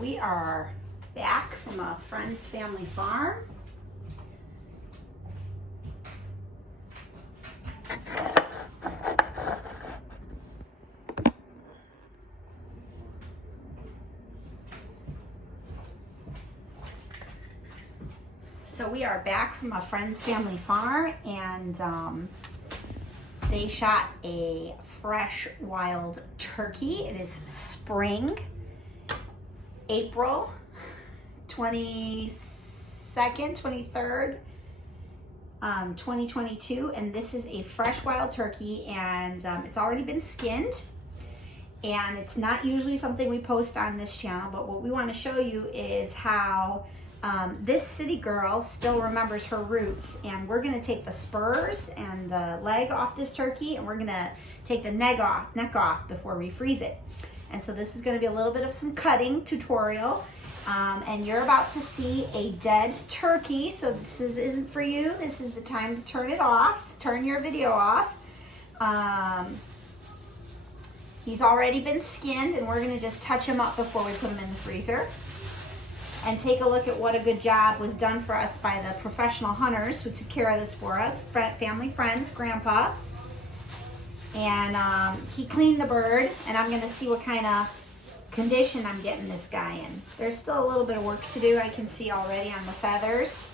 we are back from a friend's family farm. So we are back from a friend's family farm, and they shot a fresh wild turkey. It is spring, April 22nd, 23rd, 2022, and this is a fresh wild turkey, and it's already been skinned. And it's not usually something we post on this channel, but what we want to show you is how this city girl still remembers her roots. And we're going to take the spurs and the leg off this turkey, and we're going to take the neck off before we freeze it. And so this is going to be a little bit of some cutting tutorial. And you're about to see a dead turkey, so this isn't for you. This is the time to turn it off. Turn your video off. He's already been skinned, and we're gonna just touch him up before we put him in the freezer. And take a look at what a good job was done for us by the professional hunters who took care of this for us, family, friends, Grandpa. And he cleaned the bird, and I'm gonna see what kind of condition I'm getting this guy in. There's still a little bit of work to do, I can see already on the feathers.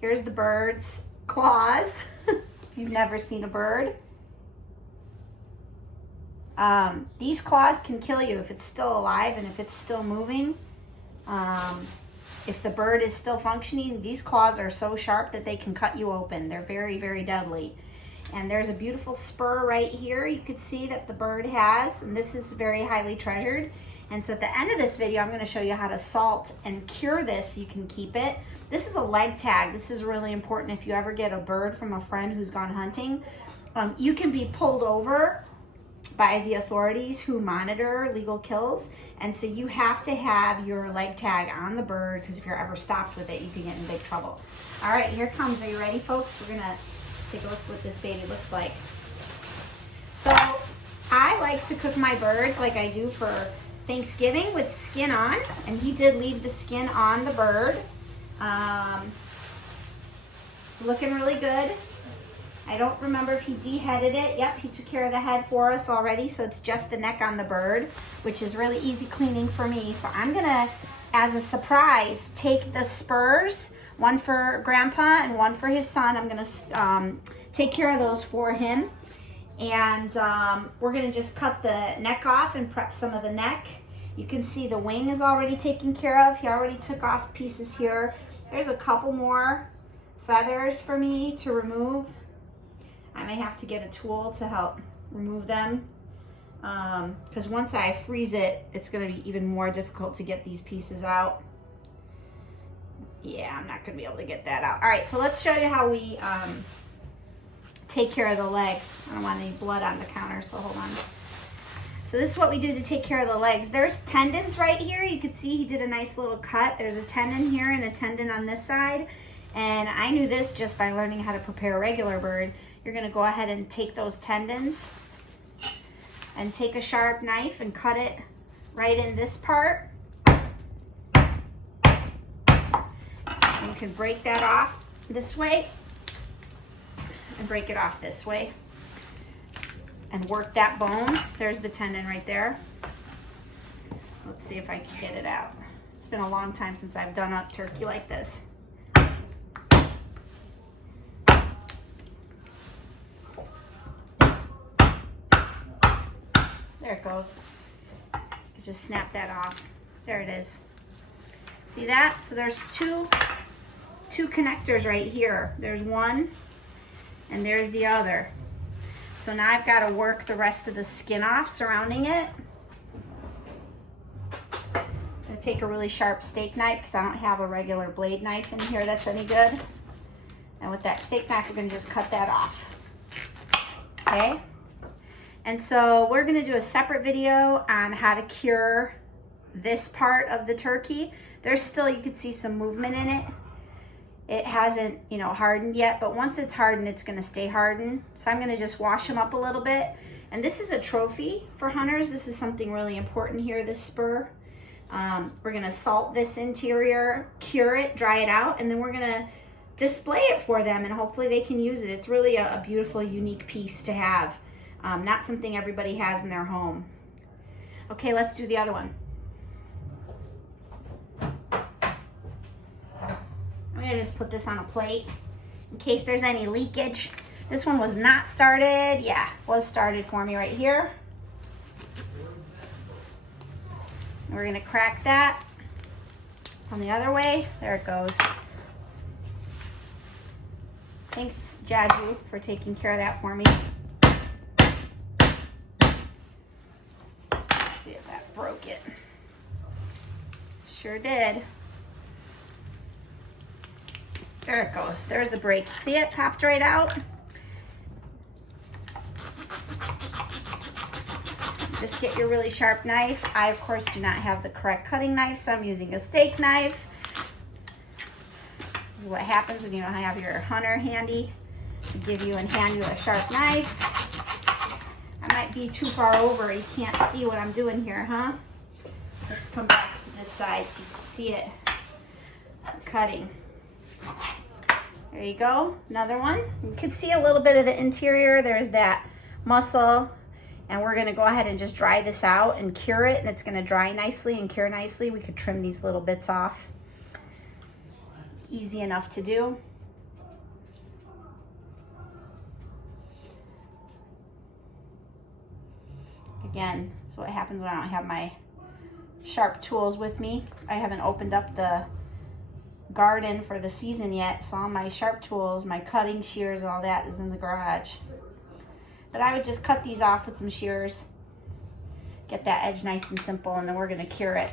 Here's the bird's claws. You've never seen a bird. These claws can kill you if it's still alive and if it's still moving. If the bird is still functioning, these claws are so sharp that they can cut you open. They're very, very deadly. And there's a beautiful spur right here you could see that the bird has, and this is very highly treasured. And so at the end of this video, I'm going to show you how to salt and cure this so you can keep it. This is a leg tag. This is really important if you ever get a bird from a friend who's gone hunting. You can be pulled over by the authorities who monitor legal kills, and so you have to have your leg tag on the bird, because if you're ever stopped with it, you can get in big trouble. All right, here it comes. Are you ready, folks? We're gonna take a look at what this baby looks like. So I like to cook my birds like I do for Thanksgiving with skin on, and he did leave the skin on the bird. It's looking really good. I don't remember if he deheaded it. Yep, he took care of the head for us already, so it's just the neck on the bird, which is really easy cleaning for me. So I'm gonna, as a surprise, take the spurs, one for Grandpa and one for his son. I'm gonna take care of those for him. And we're gonna just cut the neck off and prep some of the neck. You can see the wing is already taken care of. He already took off pieces here. There's a couple more feathers for me to remove. I may have to get a tool to help remove them, because once I freeze it, it's going to be even more difficult to get these pieces out. Yeah, I'm not going to be able to get that out. All right, so let's show you how we take care of the legs. I don't want any blood on the counter, so hold on. So this is what we do to take care of the legs. There's tendons right here. You can see he did a nice little cut. There's a tendon here and a tendon on this side. And I knew this just by learning how to prepare a regular bird. You're gonna go ahead and take those tendons and take a sharp knife and cut it right in this part. You can break that off this way and break it off this way and work that bone. There's the tendon right there. Let's see if I can get it out. It's been a long time since I've done a turkey like this. There it goes. You just snap that off. There it is. See that? So there's two connectors right here. There's one and there's the other. So now I've got to work the rest of the skin off surrounding it. I'm gonna take a really sharp steak knife because I don't have a regular blade knife in here that's any good. And with that steak knife, we're gonna just cut that off. Okay? And so we're gonna do a separate video on how to cure this part of the turkey. There's still, you can see some movement in it. It hasn't, hardened yet, but once it's hardened, it's gonna stay hardened. So I'm gonna just wash them up a little bit And this is a trophy for hunters. This is something really important here, this spur. We're gonna salt this interior, cure it, dry it out, and then we're gonna display it for them, and hopefully they can use it. It's really a beautiful, unique piece to have. Not something everybody has in their home. Okay, let's do the other one. I'm gonna just put this on a plate in case there's any leakage. This one was not started. Yeah, was started for me right here. We're gonna crack that on the other way. There it goes. Thanks, Jaju, for taking care of that for me. Let's see if that broke it. Sure did. There it goes. There's the break. See it? Popped right out. Just get your really sharp knife. I, of course, do not have the correct cutting knife, so I'm using a steak knife. This is what happens when you don't have your hunter handy to give you and hand you a sharp knife. I might be too far over. You can't see what I'm doing here, huh? Let's come back to this side so you can see it. I'm cutting. There you go. Another one. You can see a little bit of the interior. There's that muscle. And we're gonna go ahead and just dry this out and cure it, and it's gonna dry nicely and cure nicely. We could trim these little bits off. Easy enough to do. Again, so what happens when I don't have my sharp tools with me. I haven't opened up the garden for the season yet, so all my sharp tools, my cutting shears, and all that is in the garage. But I would just cut these off with some shears, get that edge nice and simple, and then we're gonna cure it.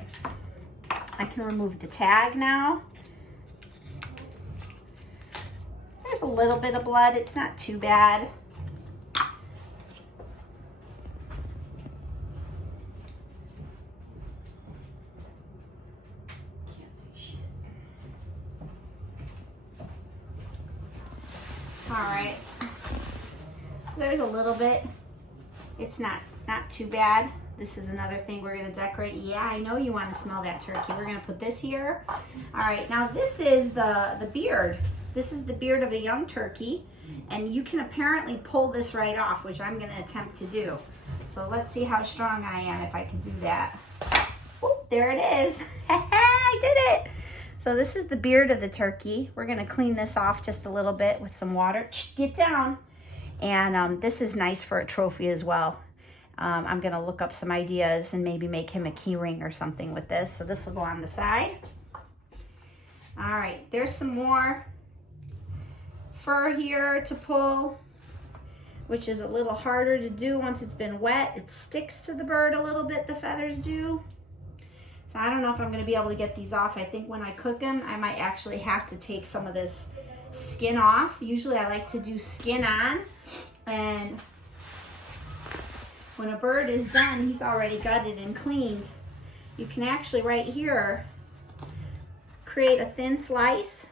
I can remove the tag now. There's a little bit of blood, it's not too bad. Can't see shit. All right. So there's a little bit. It's not too bad. This is another thing we're gonna decorate. Yeah, I know you wanna smell that turkey. We're gonna put this here. All right, now this is the beard. This is the beard of a young turkey, and you can apparently pull this right off, which I'm gonna attempt to do. So let's see how strong I am if I can do that. Whoop, there it is. I did it. So this is the beard of the turkey. We're gonna clean this off just a little bit with some water. Get down. And this is nice for a trophy as well. I'm gonna look up some ideas and maybe make him a key ring or something with this. So this will go on the side. All right, there's some more fur here to pull, which is a little harder to do once it's been wet. It sticks to the bird a little bit, the feathers do. So I don't know if I'm gonna be able to get these off. I think when I cook them, I might actually have to take some of this skin off. Usually I like to do skin on, and when a bird is done, he's already gutted and cleaned. You can actually right here create a thin slice.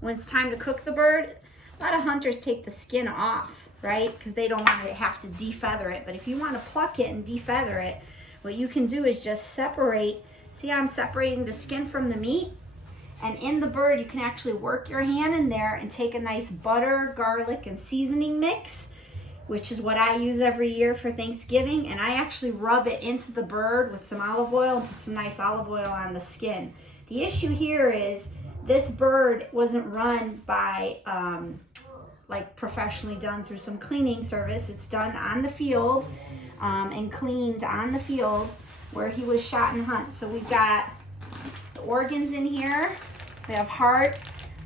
When it's time to cook the bird, a lot of hunters take the skin off, right? Because they don't want to have to defeather it. But if you want to pluck it and defeather it, what you can do is just separate. See how I'm separating the skin from the meat? And in the bird, you can actually work your hand in there and take a nice butter, garlic, and seasoning mix, which is what I use every year for Thanksgiving. And I actually rub it into the bird with some olive oil and put some nice olive oil on the skin. The issue here is this bird wasn't run by like professionally done through some cleaning service. It's done on the field and cleaned on the field where he was shot and hunt. So we've got the organs in here. We have heart,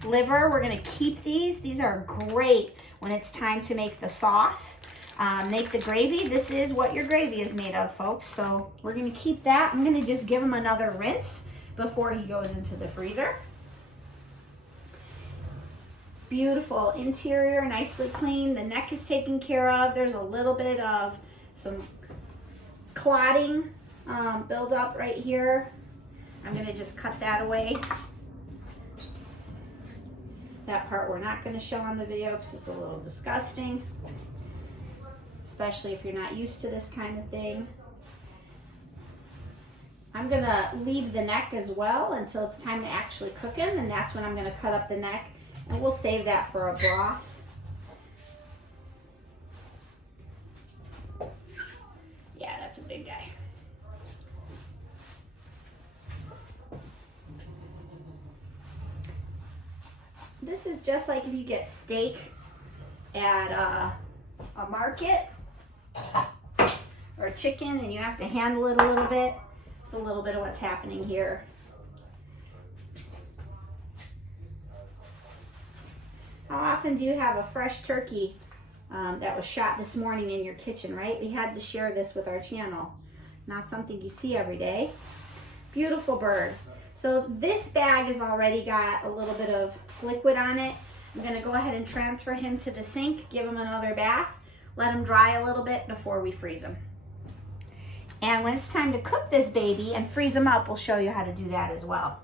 liver. We're gonna keep these. These are great when it's time to make the sauce, make the gravy. This is what your gravy is made of, folks. So we're gonna keep that. I'm gonna just give him another rinse before he goes into the freezer. Beautiful interior, nicely clean. The neck is taken care of. There's a little bit of some clotting build up right here. I'm gonna just cut that away. That part we're not gonna show on the video because it's a little disgusting. especially if you're not used to this kind of thing. I'm gonna leave the neck as well until it's time to actually cook him, and that's when I'm gonna cut up the neck, and we'll save that for a broth. Yeah, that's a big guy. This is just like if you get steak at a market or chicken and you have to handle it a little bit. It's a little bit of what's happening here. How often do you have a fresh turkey that was shot this morning in your kitchen, right? We had to share this with our channel. Not something you see every day. Beautiful bird. So this bag has already got a little bit of liquid on it. I'm gonna go ahead and transfer him to the sink, give him another bath, let him dry a little bit before we freeze him. And when it's time to cook this baby and freeze him up, we'll show you how to do that as well.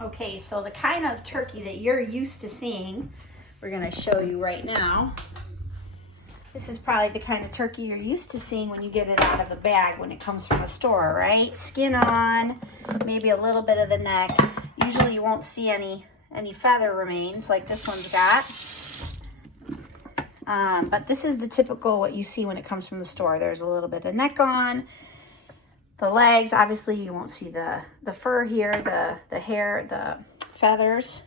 Okay, so the kind of turkey that you're used to seeing, we're gonna show you right now. This is probably the kind of turkey you're used to seeing when you get it out of the bag when it comes from the store, right? Skin on, maybe a little bit of the neck. Usually you won't see any feather remains like this one's got. But this is the typical what you see when it comes from the store. There's a little bit of neck on. The legs, obviously you won't see the fur here, the hair, the feathers.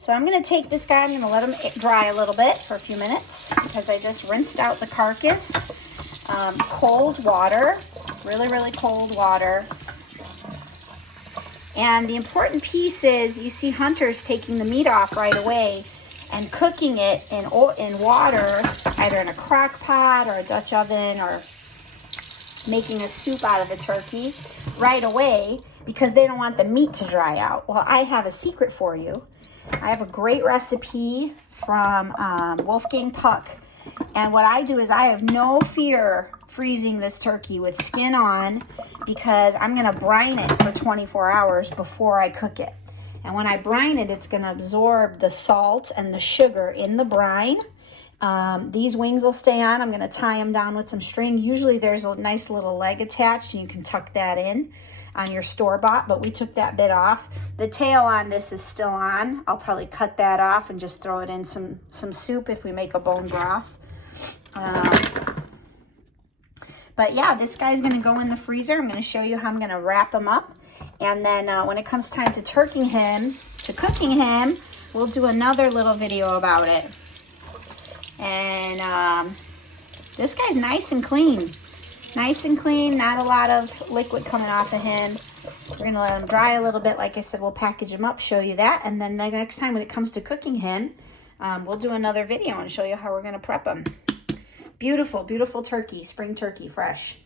So I'm gonna take this guy, I'm gonna let him dry a little bit for a few minutes because I just rinsed out the carcass. Cold water, really, really cold water. And the important piece is you see hunters taking the meat off right away and cooking it in water, either in a crock pot or a Dutch oven or making a soup out of the turkey right away because they don't want the meat to dry out. Well, I have a secret for you. I have a great recipe from Wolfgang Puck. And what I do is I have no fear freezing this turkey with skin on because I'm gonna brine it for 24 hours before I cook it. And when I brine it, it's gonna absorb the salt and the sugar in the brine. These wings will stay on. I'm gonna tie them down with some string. Usually there's a nice little leg attached and you can tuck that in on your store-bought, but we took that bit off. The tail on this is still on. I'll probably cut that off and just throw it in some soup if we make a bone broth. But yeah, this guy's gonna go in the freezer. I'm gonna show you how I'm gonna wrap him up. And then when it comes time to cooking him, we'll do another little video about it. And this guy's nice and clean. Nice and clean, not a lot of liquid coming off of him. We're gonna let him dry a little bit. Like I said, we'll package him up, show you that. And then the next time when it comes to cooking him, we'll do another video and show you how we're gonna prep him. Beautiful, beautiful turkey, spring turkey, fresh.